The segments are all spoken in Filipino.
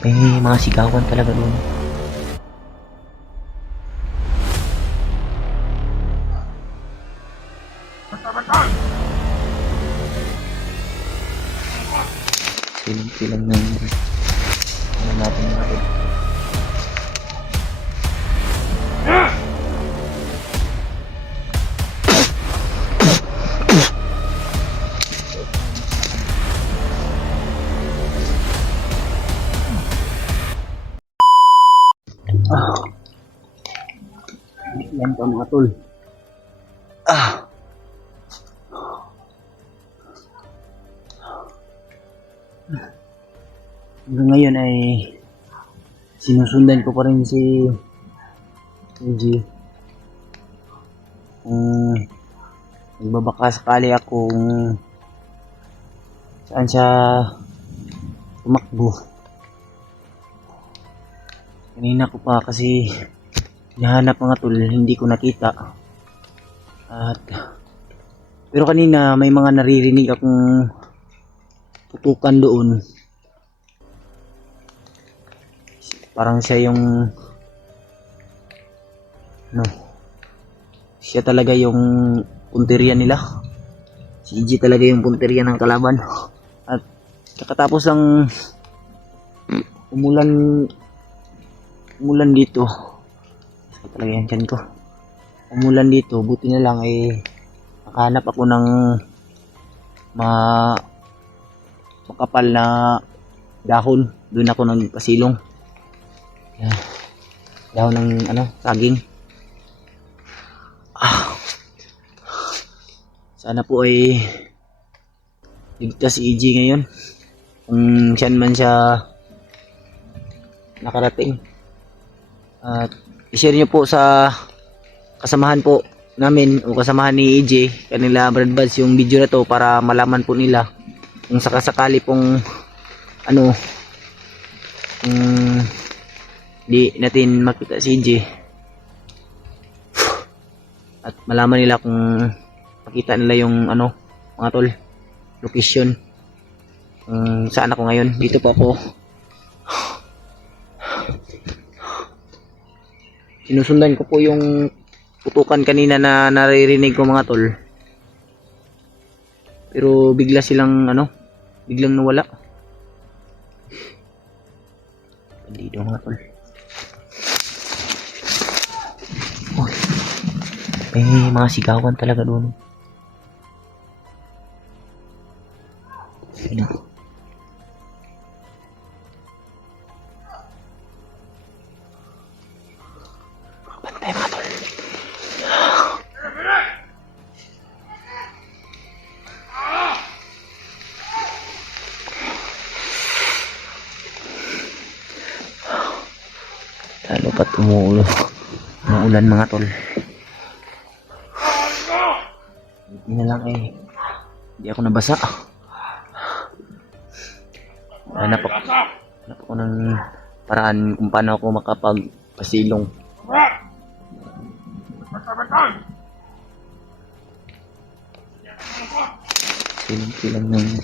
May mga sigawan talaga doon. Silang na yun. Ano natin natin. Yan pa mga tol. Hanggang ngayon ay sinusundan ko pa rin si EG. Nagbabaka sakali akong saan siya tumakbo. Kanina ko pa kasi hinahanap mga tol, hindi ko nakita. Pero kanina may mga naririnig akong putukan doon. Parang siya yung siya talaga yung punteriya nila. Si EG talaga yung punteriya ng kalaban. At kakatapos lang umulan dito. Talaga yan dyan ko. Umulan dito, buti na lang nakahanap ako ng makapal na dahon. Doon ako nagpasilong. Yan. Dahon ng saging. Sana po ay ligtas si EG ngayon. Kung saan man siya nakarating. At i-share nyo po sa kasamahan po namin o kasamahan ni EJ, kanila Brad Buds, yung video na to para malaman po nila kung sakasakali pong di natin makita si EJ at malaman nila kung makita nila yung mga tol, location saan ako ngayon. Dito po ako. Sinusundan ko po yung putukan kanina na naririnig ko mga tol. Pero bigla silang biglang nawala. Dito mga tol. Uy, may mga sigawan talaga doon. Bantay mga tol. Lalo pa't umuulan mga tol. Hindi na lang hindi ako nabasa. Hanap ako ng paraan kung paano ako makapagpasilong. Silang na yun.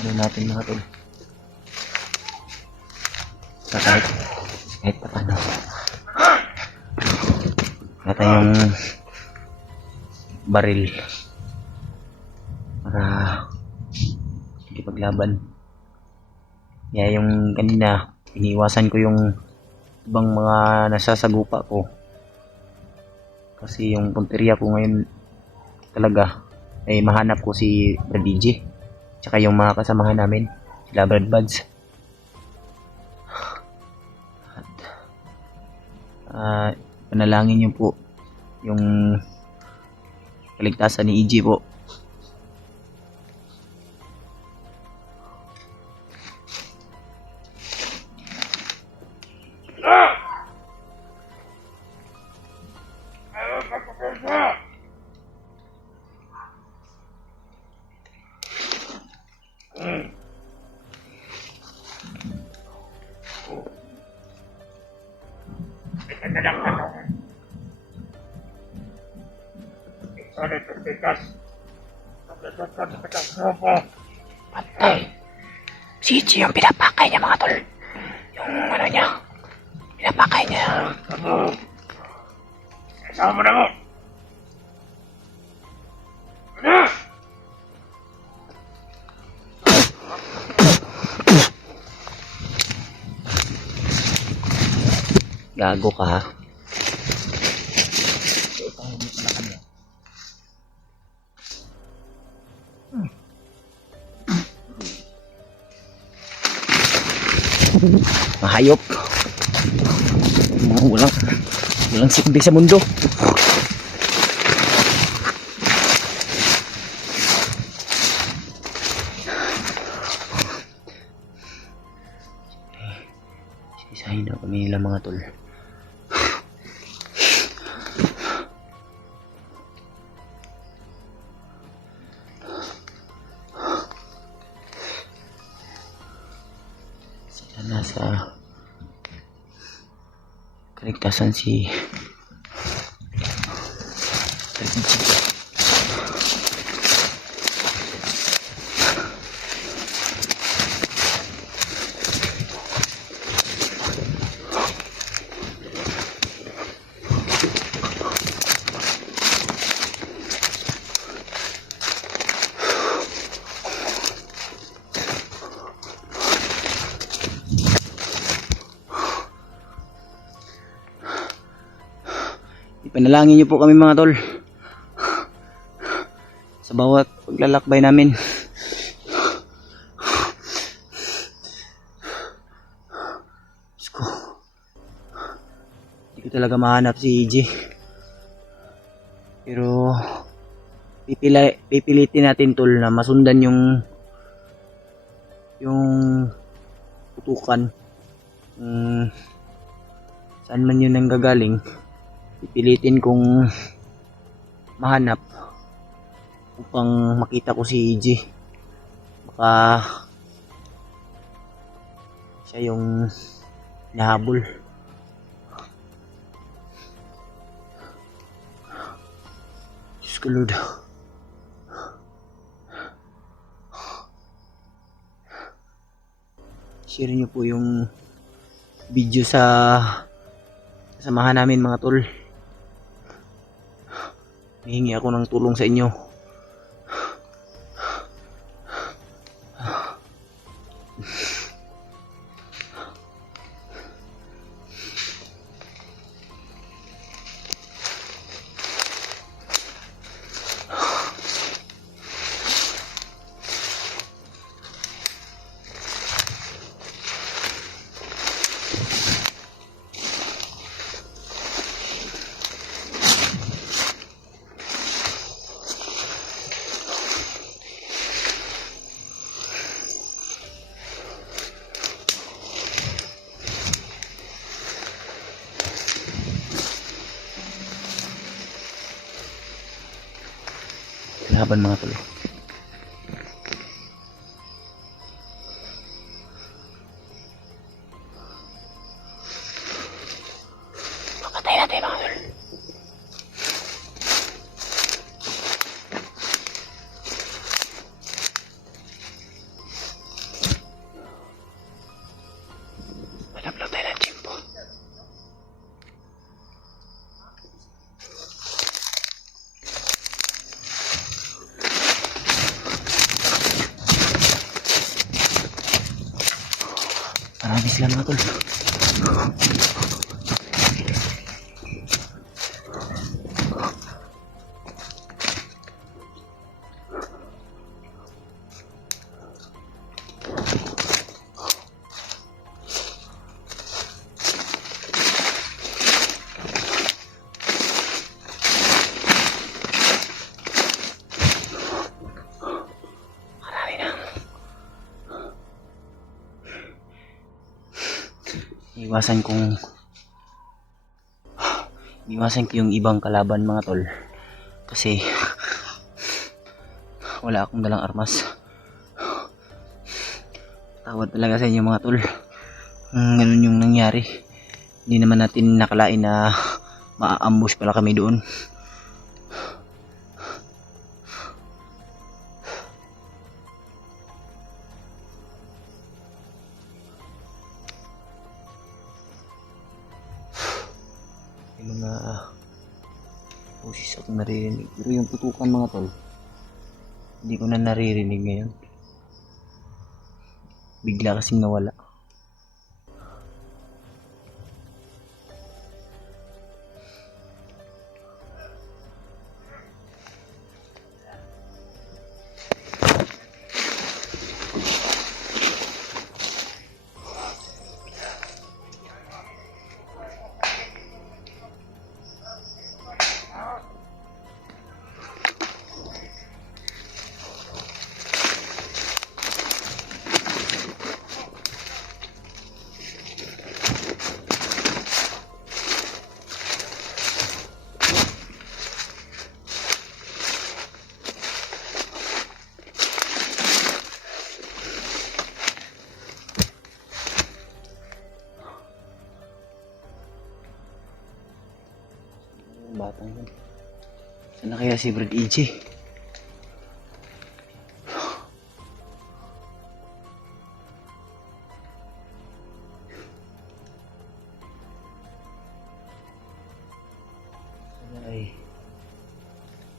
Ano natin mga tol. Kahit pa paano. Kaya yung baril para hindi paglaban. Kaya yung kanina iniwasan ko yung ibang mga nasasagupa ko kasi yung punteriya ko ngayon talaga mahanap ko si Brad EJ tsaka yung mga kasamahan namin sila Brad Buds. At panalangin niyo po yung kaligtasan ni EJ po. Patay. Si EJ yung pinapakay niya mga tol. Yung ano niya, pinapakay niya. Sama mo na mo! Gago ka ha. Mahayop. Mga walang silbi sa mundo. Isahin na kami nila mga tol. Sila nasa kaligtasan si Ipanalangin niyo po kami mga tol sa bawat paglalakbay namin. Diyos ko, hindi ko talaga mahanap si EJ, pero pipilitin natin tol na masundan yung putukan saan man yun nanggagaling. Pipilitin kong mahanap upang makita ko si EJ. Baka siya yung nahabol. Diyos ko Lord. Share nyo po yung video sa samahan namin mga tol. Hihingi ako ng tulong sa inyo. Laban mga tol. Papatay natin mga tol. Malaplo tayo ng chimpo. Marami sila mga tol. Iwasan ko yung ibang kalaban mga tol, kasi wala akong dalang armas. Tawad talaga sa inyo mga tol, ganun yung nangyari. Hindi naman natin nakalain na ma-ambush pala kami doon. mga boses akong naririnig. Pero yung putukan mga tol, hindi ko na naririnig ngayon. Bigla kasing nawala. Batang yun. Sana kaya si Brad EJ? Sana ay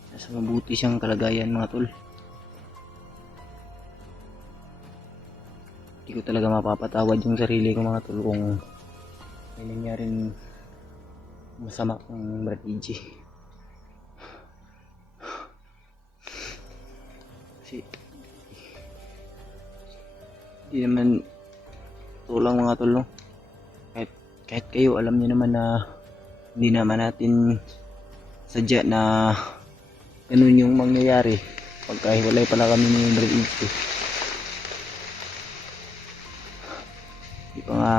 nasa mabuti siyang kalagayan mga tol. Hindi ko talaga mapapatawad yung sarili ko mga tol kung may nangyaring masama ang Brad EJ. Kasi hindi naman tulang mga tol, no? Kahit kayo alam niyo naman na hindi naman natin sadya na ganun yung mangyayari pagkahiwalay pala kami ni Brad EJ. Hindi pa nga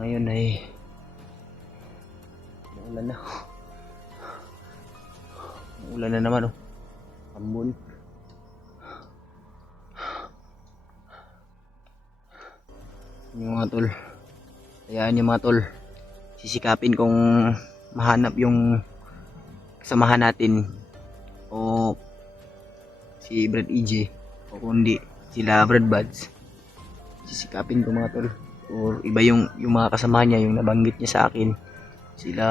ngayon ay ulan na naman, oh. Ambon. Yung mga tol, hayaan yung mga tol, sisikapin kong mahanap yung kasamahan natin o si Brad EJ o kundi sila Brad Buds. Sisikapin ko mga tol, or iba yung mga kasama niya, yung nabanggit niya sa akin, sila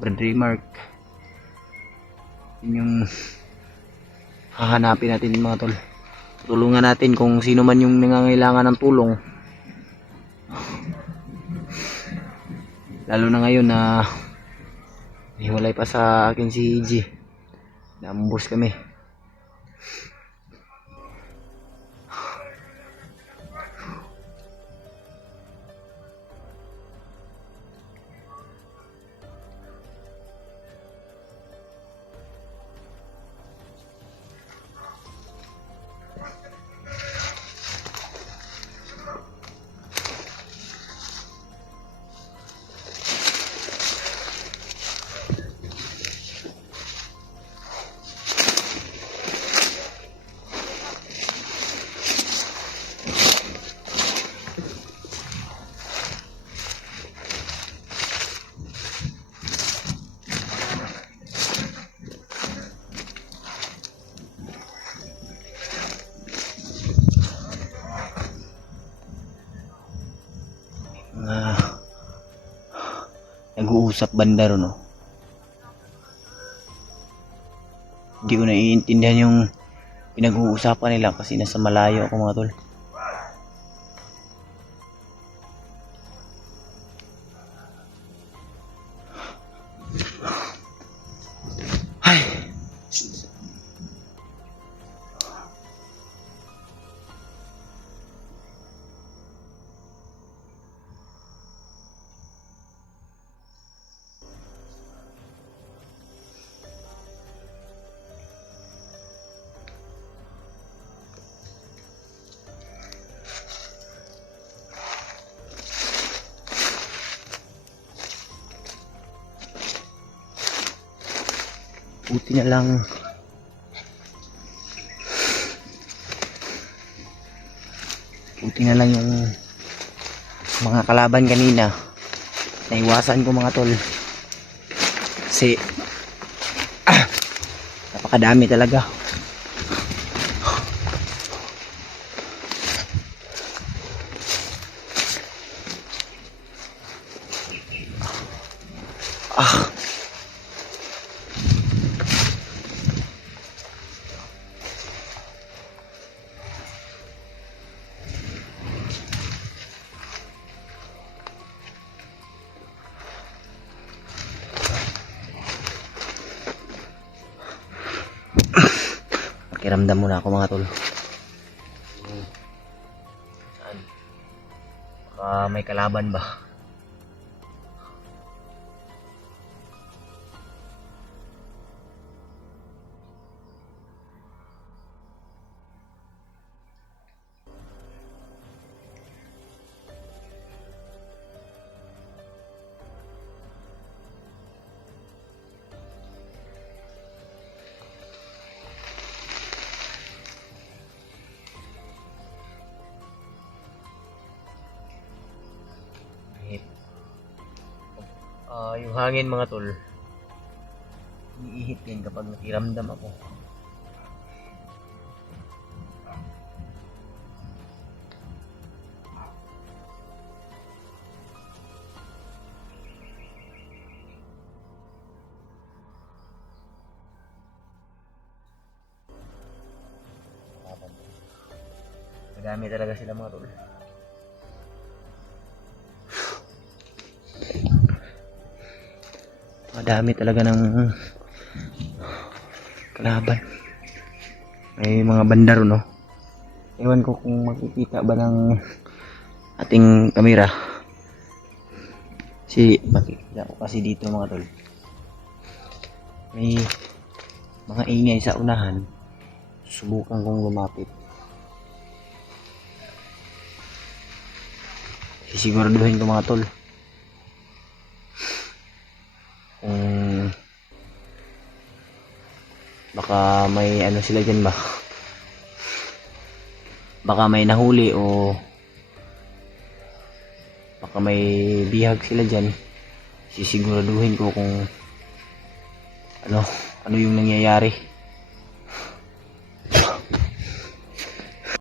Brad Remark. Yun yung hahanapin natin mga tol. Tulungan natin kung sino man yung nangangailangan ng tulong, lalo na ngayon na hiwalay pa sa akin si EJ. Naambos kami. Nag-uusap banda ron, no? Hindi ko naiintindihan yung pinag-uusapan nila kasi nasa malayo ako mga tol. Ay! Buti na lang yung mga kalaban kanina naiwasan ko mga tol, kasi napakadami talaga. Pakiramdam muna ako mga tol. Saan? Baka may kalaban ba? Yung hangin mga tol, iniihit din kapag nakiramdam ako. Madami talaga sila mga tol. Madami talaga ng kalaban. May mga bandaro, no? Ewan ko kung makikita ba ng ating kamera. Makikita ko kasi dito mga tol. May mga ingay sa unahan. Subukan kong lumapit. Sisiguraduhin ko mga tol. Kung baka may ano sila dyan ba, baka may nahuli o baka may bihag sila dyan. Sisiguraduhin ko kung ano yung nangyayari.